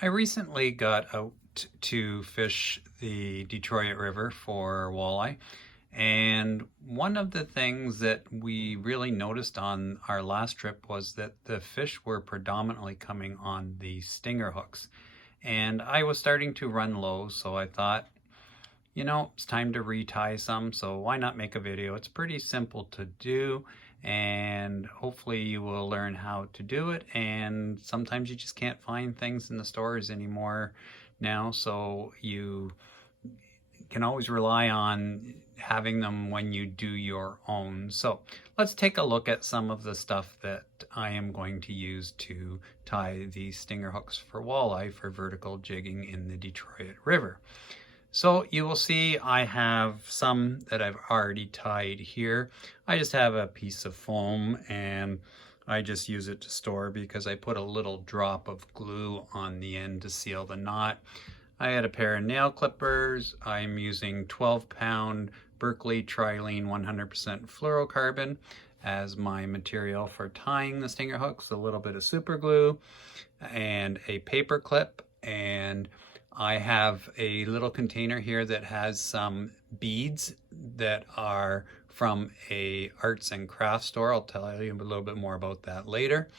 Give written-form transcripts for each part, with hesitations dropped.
I recently got out to fish the Detroit River for walleye, and one of the things that we really noticed on our last trip was that the fish were predominantly coming on the stinger hooks. And I was starting to run low, so I thought, it's time to retie some, so why not make a video? It's pretty simple to do, and hopefully you will learn how to do it. And sometimes you just can't find things in the stores anymore now, so you can always rely on having them when you do your own. So let's take a look at some of the stuff that I am going to use to tie these stinger hooks for walleye for vertical jigging in the Detroit River. So you will see I have some that I've already tied here. I just have a piece of foam and I just use it to store because I put a little drop of glue on the end to seal the knot. I had a pair of nail clippers. I'm using 12-pound Berkeley Trilene 100% fluorocarbon as my material for tying the stinger hooks, a little bit of super glue and a paper clip, and I have a little container here that has some beads that are from a arts and crafts store. I'll tell you a little bit more about that later.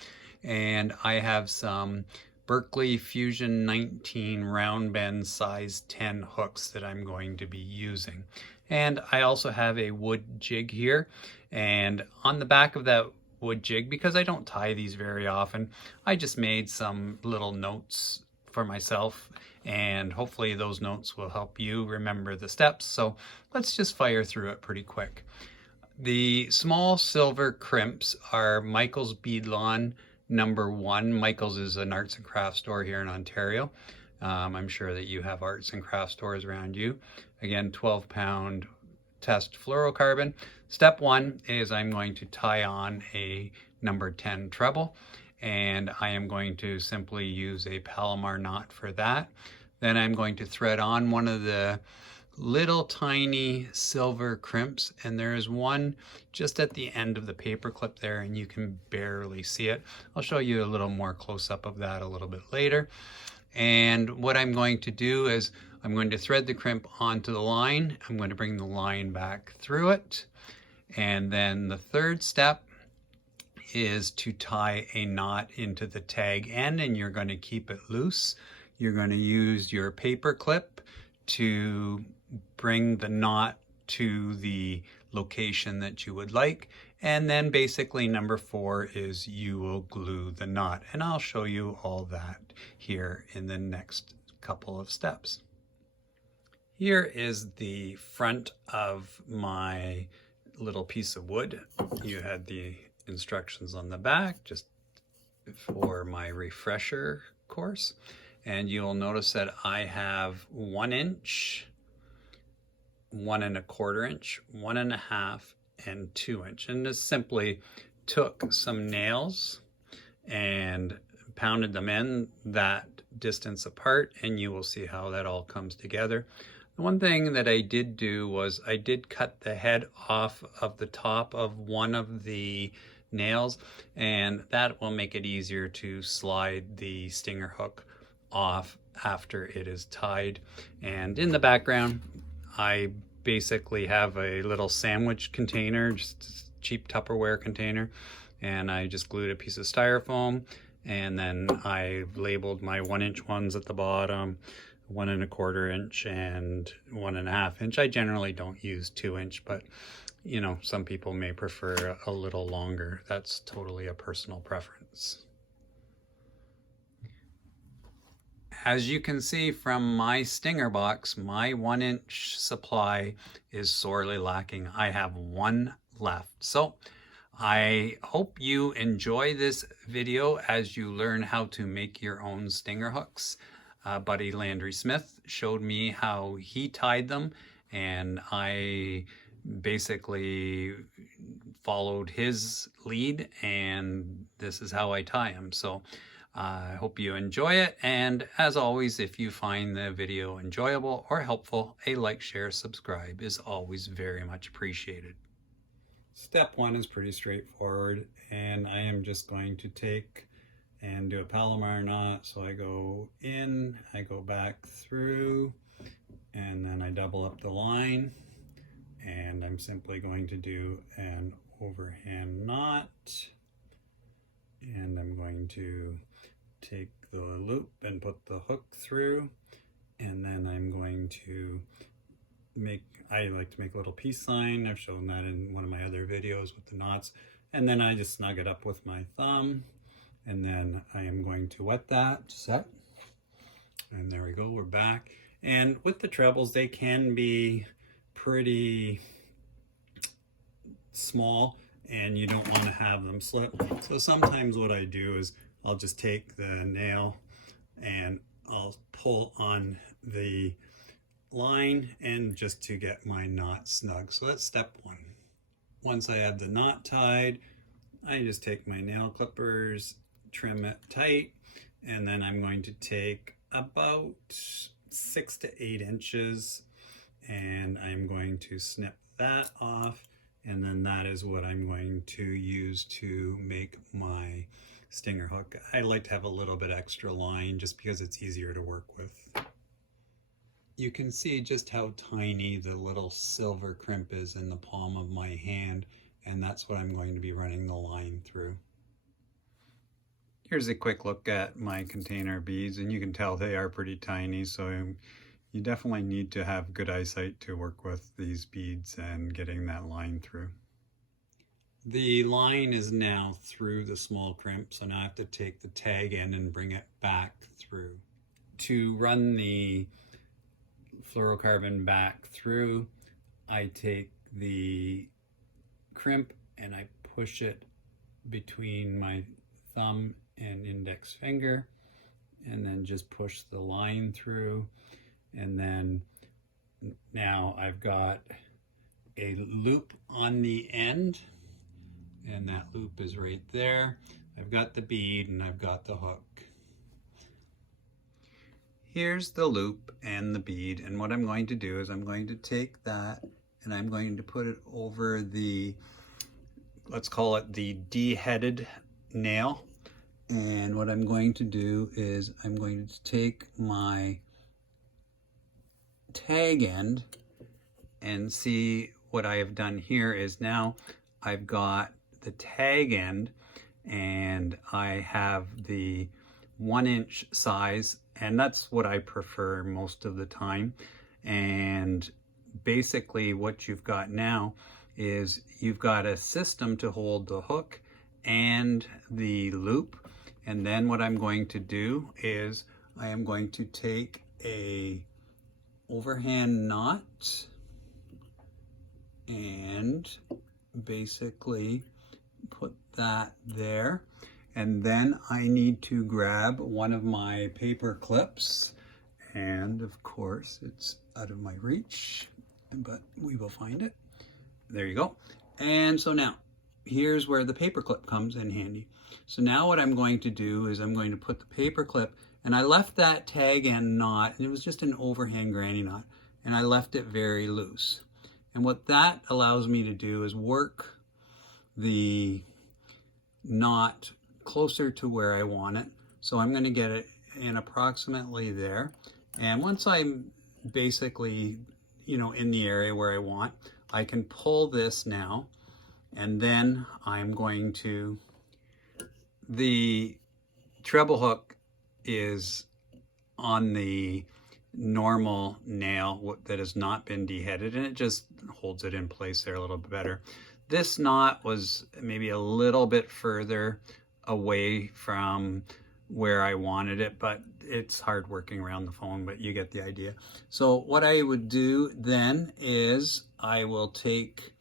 And I have some Berkeley Fusion 19 round bend size 10 hooks that I'm going to be using. And I also have a wood jig here. And on the back of that wood jig, because I don't tie these very often, I just made some little notes for myself, and hopefully those notes will help you remember the steps. So let's just fire through it pretty quick. The small silver crimps are Michael's Beadlawn #1. Michael's is an arts and crafts store here in Ontario. I'm sure that you have arts and crafts stores around you. Again, 12-pound test fluorocarbon. Step 1 is I'm going to tie on a #10 treble, and I am going to simply use a Palomar knot for that. Then I'm going to thread on one of the little tiny silver crimps, and there is one just at the end of the paper clip there, and you can barely see it. I'll show you a little more close-up of that a little bit later. And what I'm going to do is I'm going to thread the crimp onto the line. I'm going to bring the line back through it, and then the third step is to tie a knot into the tag end, and you're going to keep it loose. You're going to use your paper clip to bring the knot to the location that you would like. And then basically number 4 is you will glue the knot. And I'll show you all that here in the next couple of steps. Here is the front of my little piece of wood. You had the instructions on the back just for my refresher course, and you'll notice that I have 1 inch, 1 1/4 inch, 1 1/2, and 2 inch, and just simply took some nails and pounded them in that distance apart, and you will see how that all comes together. The one thing that I did do was I did cut the head off of the top of one of the nails, and that will make it easier to slide the stinger hook off after it is tied. And in the background, I basically have a little sandwich container, just a cheap Tupperware container, and I just glued a piece of styrofoam, and then I labeled my 1 inch ones at the bottom, 1 1/4 inch, and 1 1/2 inch. I generally don't use 2 inch, but some people may prefer a little longer. That's totally a personal preference. As you can see from my stinger box, my 1 inch supply is sorely lacking. I have 1 left. So I hope you enjoy this video as you learn how to make your own stinger hooks. Buddy Landry Smith showed me how he tied them, and I basically followed his lead, and this is how I tie them. So I hope you enjoy it, and as always, if you find the video enjoyable or helpful, a like, share, subscribe is always very much appreciated. Step 1 is pretty straightforward, and I am just going to take and do a Palomar knot. So I go in, I go back through, and then I double up the line, and I'm simply going to do an overhand knot, and I'm going to take the loop and put the hook through, and then I'm going to I like to make a little peace sign. I've shown that in one of my other videos with the knots, and then I just snug it up with my thumb, and then I am going to wet that set, and there we go, we're back. And with the trebles, they can be pretty small and you don't want to have them slip. So sometimes what I do is I'll just take the nail and I'll pull on the line and just to get my knot snug. So that's step one. Once I have the knot tied, I just take my nail clippers, trim it tight, and then I'm going to take about 6 to 8 inches and I'm going to snip that off, and then that is what I'm going to use to make my stinger hook. I like to have a little bit extra line just because it's easier to work with. You can see just how tiny the little silver crimp is in the palm of my hand, and that's what I'm going to be running the line through. Here's a quick look at my container beads, and you can tell they are pretty tiny, so you definitely need to have good eyesight to work with these beads and getting that line through. The line is now through the small crimp, so now I have to take the tag end and bring it back through. To run the fluorocarbon back through, I take the crimp and I push it between my thumb and index finger, and then just push the line through, and then now I've got a loop on the end, and that loop is right there. I've got the bead and I've got the hook. Here's the loop and the bead, and what I'm going to do is I'm going to take that and I'm going to put it over the, let's call it the D-headed nail. And what I'm going to do is I'm going to take my tag end, and see what I have done here is now I've got the tag end and I have the 1-inch size, and that's what I prefer most of the time. And basically what you've got now is you've got a system to hold the hook and the loop. And then what I'm going to do is I am going to take a overhand knot and basically put that there. And then I need to grab one of my paper clips, and of course it's out of my reach, but we will find it. There you go. And so now here's where the paper clip comes in handy. So now what I'm going to do is I'm going to put the paper clip, and I left that tag end knot, and it was just an overhand granny knot, and I left it very loose. And what that allows me to do is work the knot closer to where I want it. So I'm going to get it in approximately there. And once I'm basically, in the area where I want, I can pull this now, and then I'm going to, the treble hook is on the normal nail that has not been deheaded, and it just holds it in place there a little bit better. This knot was maybe a little bit further away from where I wanted it, but it's hard working around the phone, but you get the idea. So what I would do then is I will take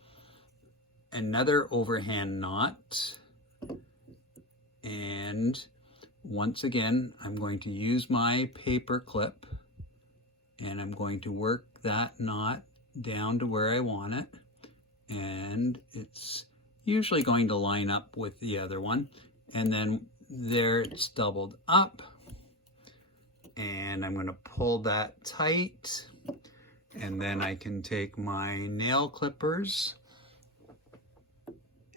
another overhand knot, and once again I'm going to use my paper clip and I'm going to work that knot down to where I want it, and it's usually going to line up with the other one, and then there it's doubled up, and I'm going to pull that tight, and then I can take my nail clippers,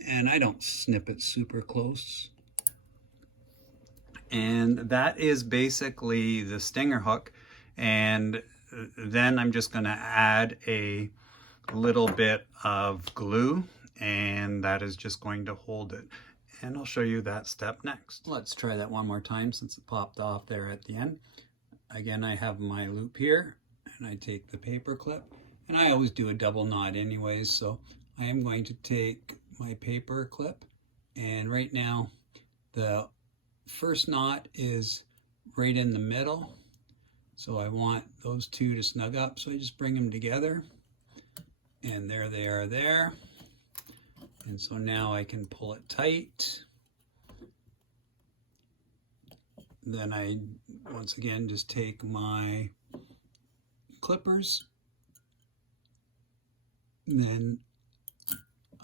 and I don't snip it super close, And that is basically the stinger hook. And then I'm just going to add a little bit of glue, and that is just going to hold it. And I'll show you that step next. Let's try that one more time since it popped off there at the end. Again, I have my loop here, and I take the paper clip, and I always do a double knot anyways, so I am going to take my paper clip, and right now the first knot is right in the middle, so I want those two to snug up, so I just bring them together, and there they are there. And so now I can pull it tight. Then I, once again, just take my clippers. And then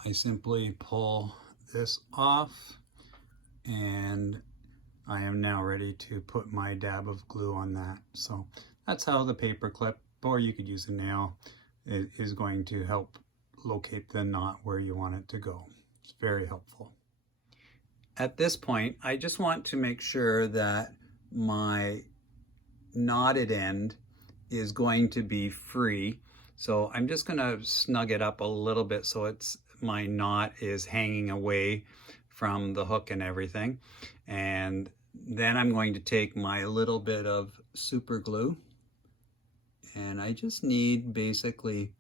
I simply pull this off, and I am now ready to put my dab of glue on that. So that's how the paper clip, or you could use a nail, is going to help locate the knot where you want it to go. It's very helpful. At this point, I just want to make sure that my knotted end is going to be free. So I'm just going to snug it up a little bit so my knot is hanging away from the hook and everything. And then I'm going to take my little bit of super glue, and I just need basically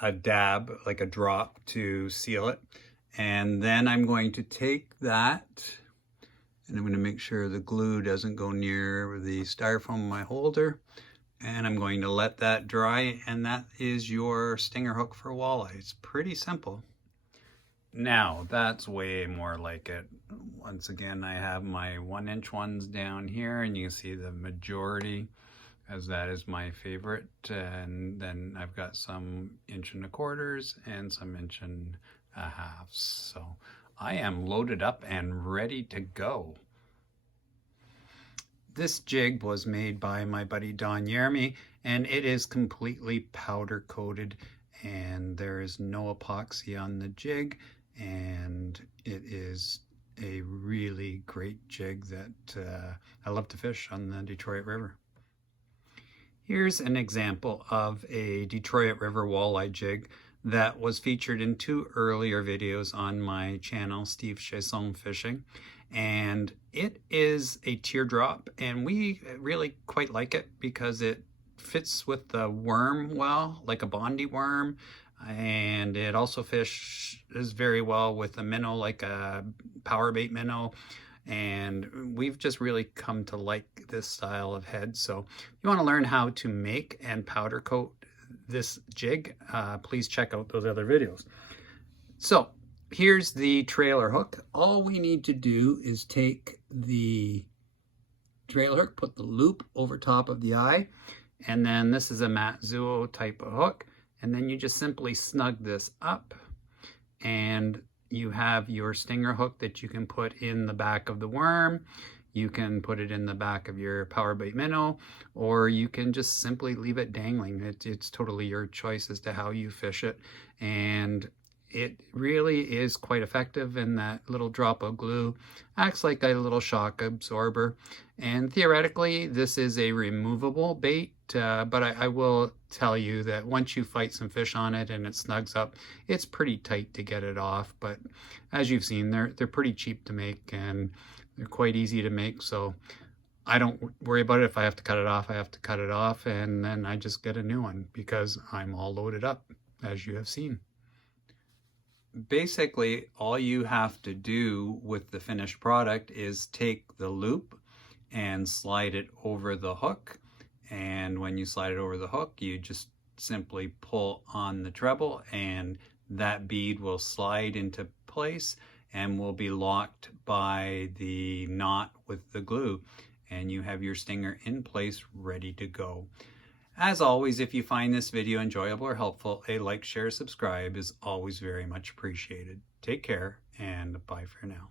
a dab, like a drop, to seal it. And then I'm going to take that, and I'm going to make sure the glue doesn't go near the styrofoam in my holder, and I'm going to let that dry, and that is your stinger hook for walleye. It's pretty simple. Now that's way more like it. Once again, I have my 1-inch ones down here, and you can see the majority, as that is my favorite. And then I've got some 1.25 and some 1.5. So I am loaded up and ready to go. This jig was made by my buddy Don Yermy, and it is completely powder coated, and there is no epoxy on the jig, and it is a really great jig that I love to fish on the Detroit River. Here's an example of a Detroit River walleye jig that was featured in 2 earlier videos on my channel, Steve Chasson Fishing. And it is a teardrop, and we really quite like it because it fits with the worm well, like a Bondi worm. And it also fishes very well with a minnow, like a power bait minnow. And we've just really come to like this style of head. So if you want to learn how to make and powder coat this jig, please check out those other videos. So here's the trailer hook. All we need to do is take the trailer hook, put the loop over top of the eye, and then this is a Matsuo type of hook. And then you just simply snug this up, and you have your stinger hook that you can put in the back of the worm. You can put it in the back of your power bait minnow, or you can just simply leave it dangling. It's totally your choice as to how you fish it. And it really is quite effective, and that little drop of glue acts like a little shock absorber. And theoretically, this is a removable bait, but I will tell you that once you fight some fish on it and it snugs up, it's pretty tight to get it off. But as you've seen, they're pretty cheap to make, and they're quite easy to make. So I don't worry about it. If I have to cut it off, I have to cut it off, and then I just get a new one because I'm all loaded up, as you have seen. Basically, all you have to do with the finished product is take the loop and slide it over the hook. And when you slide it over the hook, you just simply pull on the treble, and that bead will slide into place and will be locked by the knot with the glue. And you have your stinger in place, ready to go. As always, if you find this video enjoyable or helpful, a like, share, subscribe is always very much appreciated. Take care, and bye for now.